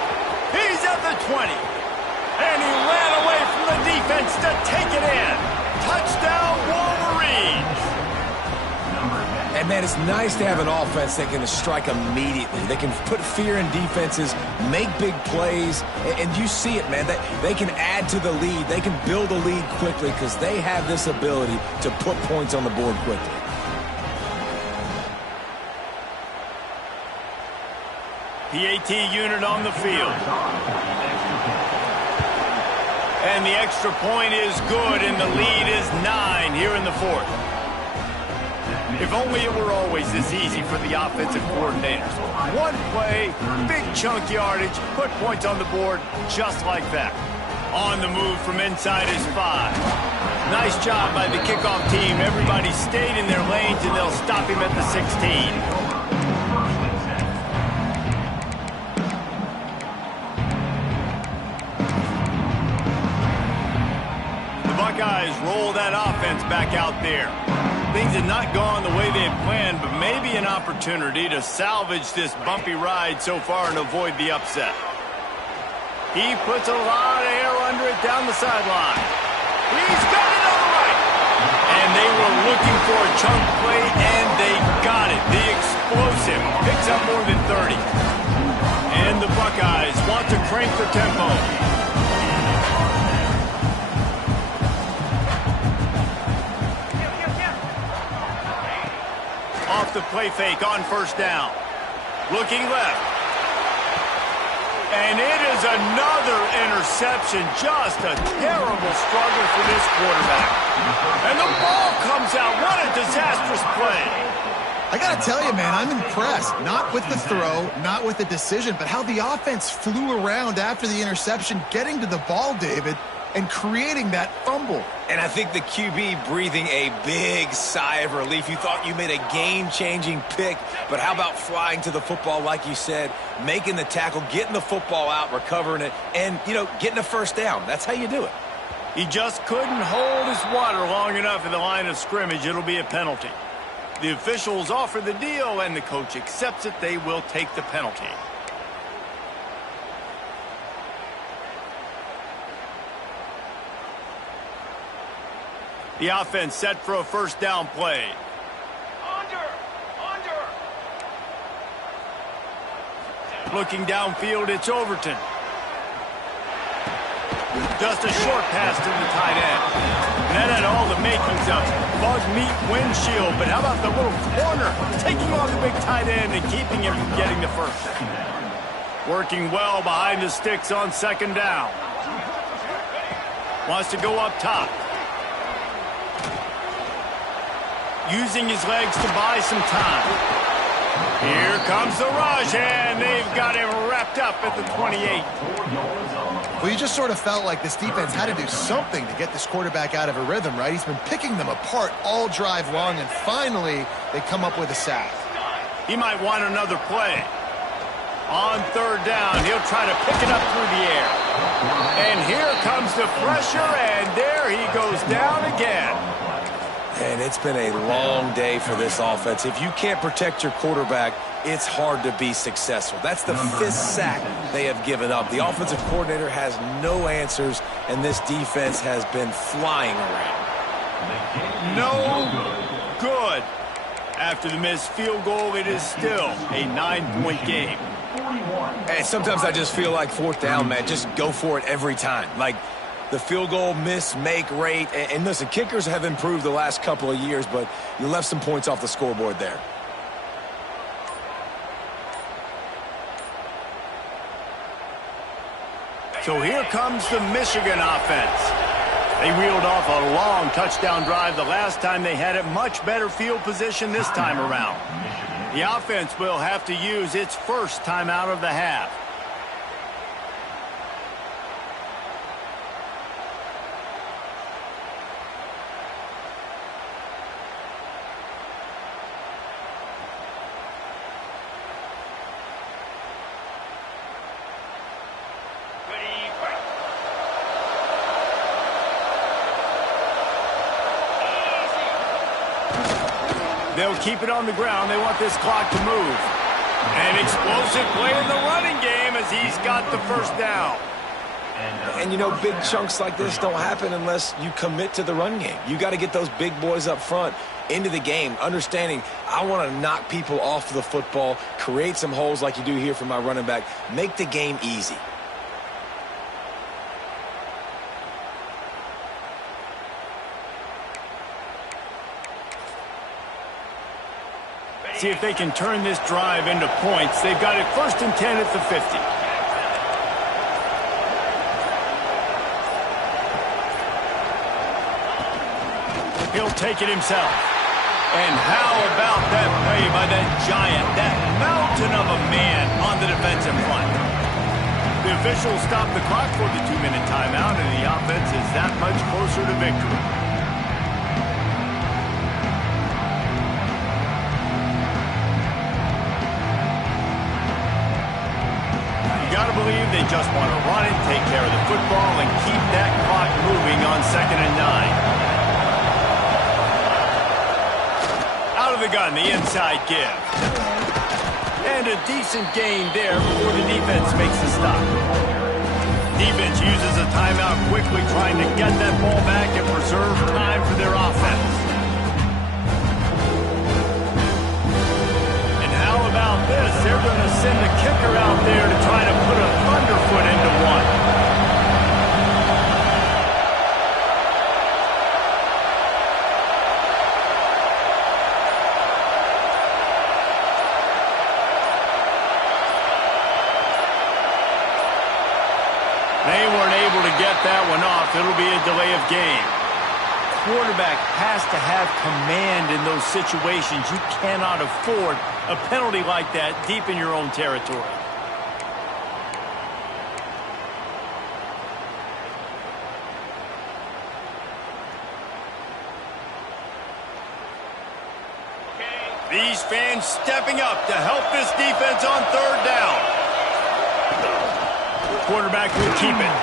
He's at the 20. And he ran away from the defense to take it in. Touchdown, Wolverines. And, man, it's nice to have an offense that can strike immediately. They can put fear in defenses, make big plays, and you see it, man. They can add to the lead. They can build a lead quickly because they have this ability to put points on the board quickly. PAT unit on the field. And the extra point is good, and the lead is 9 here in the fourth. If only it were always this easy for the offensive coordinators. One play, big chunk yardage, put points on the board just like that. On the move from inside is 5. Nice job by the kickoff team. Everybody stayed in their lanes, and they'll stop him at the 16. Buckeyes roll that offense back out there. Things have not gone the way they had planned, but maybe an opportunity to salvage this bumpy ride so far and avoid the upset. He puts a lot of air under it down the sideline. He's got it on the right. And they were looking for a chunk play, and they got it. The explosive picks up more than 30. And the Buckeyes want to crank the tempo. Off the play fake on first down. Looking left. And it is another interception. Just a terrible struggle for this quarterback. And the ball comes out. What a disastrous play. I got to tell you, man, I'm impressed. Not with the throw, not with the decision, but how the offense flew around after the interception, getting to the ball, David, and creating that fumble. And I think the QB breathing a big sigh of relief. You thought you made a game-changing pick, but how about flying to the football, like you said, making the tackle, getting the football out, recovering it, and, getting a first down. That's how you do it. He just couldn't hold his water long enough in the line of scrimmage. It'll be a penalty. The officials offer the deal, and the coach accepts it. They will take the penalty. The offense set for a first down play. Under. Looking downfield, it's Overton. Just a short pass to the tight end. And that had all the makings of bug meat windshield. But how about the little corner taking on the big tight end and keeping him from getting the first? Working well behind the sticks on second down. Wants to go up top. Using his legs to buy some time. Here comes the rush, and they've got him wrapped up at the 28. Well, you just sort of felt like this defense had to do something to get this quarterback out of a rhythm, right? He's been picking them apart all drive long, and finally they come up with a sack. He might want another play. On third down, he'll try to pick it up through the air. And here comes the pressure, and there he goes down again. And it's been a long day for this offense. If you can't protect your quarterback, it's hard to be successful. That's the 5th sack they have given up. The offensive coordinator has no answers, and this defense has been flying around. No good. After the missed field goal, it is still a 9-point game. And sometimes I just feel like 4th down, man. Just go for it every time. Like, the field goal miss-make rate. And listen, kickers have improved the last couple of years, but you left some points off the scoreboard there. So here comes the Michigan offense. They reeled off a long touchdown drive the last time they had it. Much better field position this time around. The offense will have to use its first timeout of the half. They'll keep it on the ground. They want this clock to move. An explosive play in the running game as he's got the first down. And, you know, big chunks like this don't happen unless you commit to the run game. You got to get those big boys up front into the game, understanding I want to knock people off the football, create some holes like you do here for my running back, make the game easy. See if they can turn this drive into points. They've got it 1st and 10 at the 50. He'll take it himself. And how about that play by that giant, that mountain of a man on the defensive front? The officials stop the clock for the 2-minute timeout, and the offense is that much closer to victory. Got to believe they just want to run it, take care of the football, and keep that clock moving on 2nd and 9. Out of the gun, the inside give. And a decent gain there before the defense makes the stop. Defense uses a timeout quickly, trying to get that ball back and preserve time for their offense. About this, they're going to send the kicker out there to try to put a thunderfoot into one. They weren't able to get that one off. It'll be a delay of game. Quarterback has to have command in those situations. You cannot afford a penalty like that deep in your own territory. These fans stepping up to help this defense on 3rd down. Quarterback will keep it.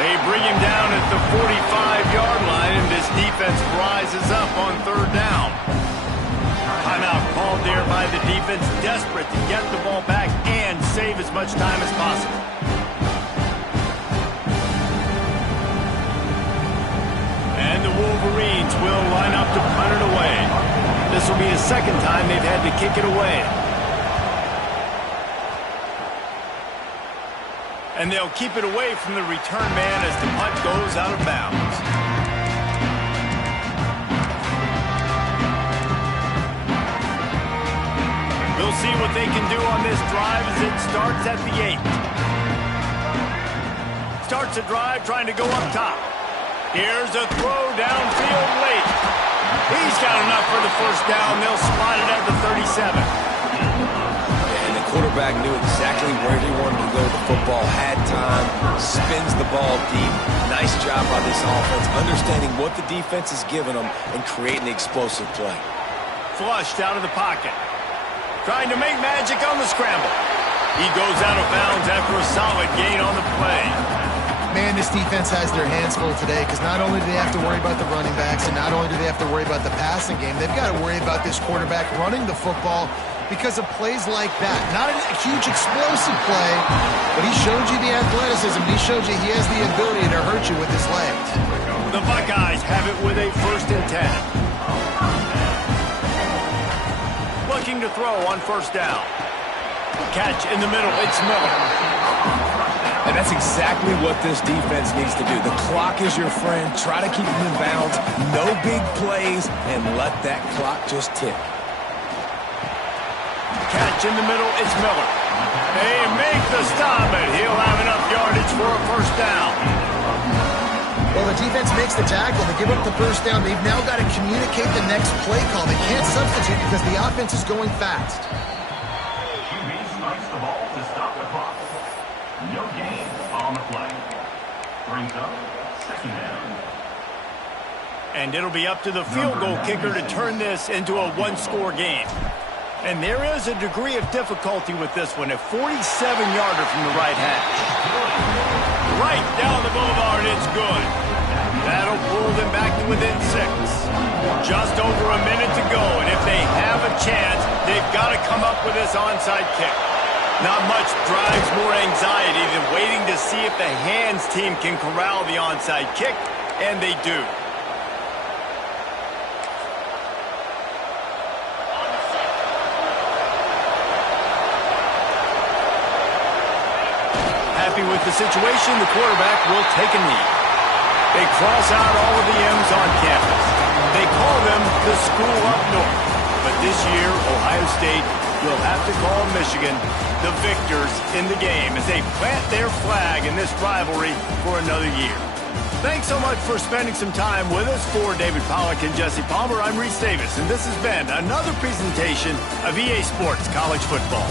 They bring him down at the 45-yard line, and this defense rises up on 3rd down. out there by the defense, desperate to get the ball back and save as much time as possible. And the Wolverines will line up to punt it away. This will be the second time they've had to kick it away. And they'll keep it away from the return man as the punt goes out of bounds. We'll see what they can do on this drive as it starts at the 8. Starts a drive trying to go up top. Here's a throw downfield late. He's got enough for the first down. They'll spot it at the 37. And the quarterback knew exactly where he wanted to go. The football had time, spins the ball deep. Nice job by this offense, understanding what the defense is giving them and creating the explosive play. Flushed out of the pocket. Trying to make magic on the scramble. He goes out of bounds after a solid gain on the play. Man, this defense has their hands full today because not only do they have to worry about the running backs and not only do they have to worry about the passing game, they've got to worry about this quarterback running the football because of plays like that. Not a huge explosive play, but he showed you the athleticism. He showed you he has the ability to hurt you with his legs. The Buckeyes have it with a 1st and 10. Looking to throw on 1st down. Catch in the middle. It's Miller. And that's exactly what this defense needs to do. The clock is your friend. Try to keep them in bounds. No big plays, and let that clock just tick. Catch in the middle. It's Miller. They make the stop, and he'll have enough yardage for a 1st down. Well, the defense makes the tackle. They give up the 1st down. They've now got to communicate the next play call. They can't substitute because the offense is going fast. QB strikes the ball to stop the clock. No gain on the play. Brings up 2nd down. And it'll be up to the field goal kicker to turn this into a 1-score game. And there is a degree of difficulty with this one, a 47-yarder from the right hash. Right down the boulevard, it's good. That'll pull them back to within 6. Just over a minute to go, and if they have a chance, they've got to come up with this onside kick. Not much drives more anxiety than waiting to see if the hands team can corral the onside kick, and they do. Happy with the situation, the quarterback will take a knee. They cross out all of the M's on campus. They call them the school up north. But this year, Ohio State will have to call Michigan the victors in the game as they plant their flag in this rivalry for another year. Thanks so much for spending some time with us. For David Pollack and Jesse Palmer, I'm Reese Davis, and this has been another presentation of EA Sports College Football.